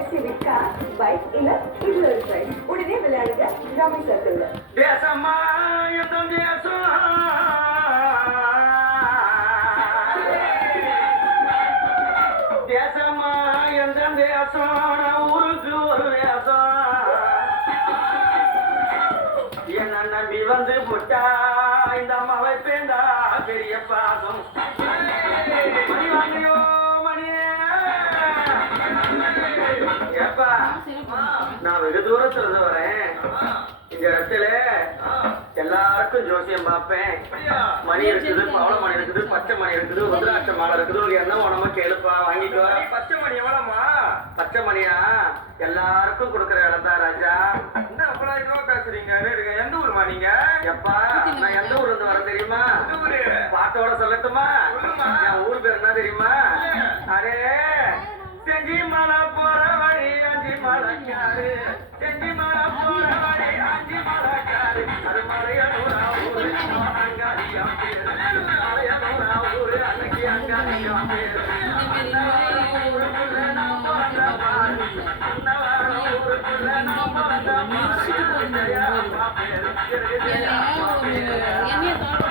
SUV car bike இல்ல regular right உடனே விளையாடுங்க ராமி சர்க்கிள்ல. தேசம்மா எந்தம் தேசம் தேசம்மா எந்தம் தேசம் ஊருக்கு ஒரு வேசம் என்ன நம்பி வந்து புட்டா இந்த அம்மாவை பேண்டா பெரிய பாசம் மணி வாங்கியோ மணியே ஏப்பா நான் வெகு தூரத்துல இருந்து வரேன். இந்த இடத்துல எல்லாருக்கும் ஜோசியம் பார்ப்பேன். மணி இருக்குது, பவள மணி இருக்குது, பச்சை மணி இருக்குது, ருத்ராட்ச மாலை இருக்குது. உனக்கு என்ன உடம்பு கேளுப்பா, வாங்கிக்கோ. பச்சை மணி எவ்வளோமா? பச்சை மணியா எல்லாருக்கும் கொடுக்குற இடம் தான் ராஜா. என்ன அவ்வளோ இதுவா பேசுறீங்க? எந்த ஊருமா நீங்க? எப்பா நான் எந்த ஊர்ல இருந்து வர தெரியுமா? பாட்டோட சொல்லட்டுமா? என் ஊர் பேர் என்ன தெரியுமா? அரே செஞ்சி மலை போற வழி அஞ்சி மலைக்காரு, செஞ்சி மலை போற வழி அஞ்சி மலைக்காரு, அது மலையனூரா ஊரு அங்காடியா பேரு, மலையனூரா ஊரு அன்னைக்கு அங்காடியா பேரு, ஊருக்குள்ள நான் போன பாரு, அன்னவார ஊருக்குள்ள நான் போன பாரு, அப்பா பேரு, அப்பா பேரு.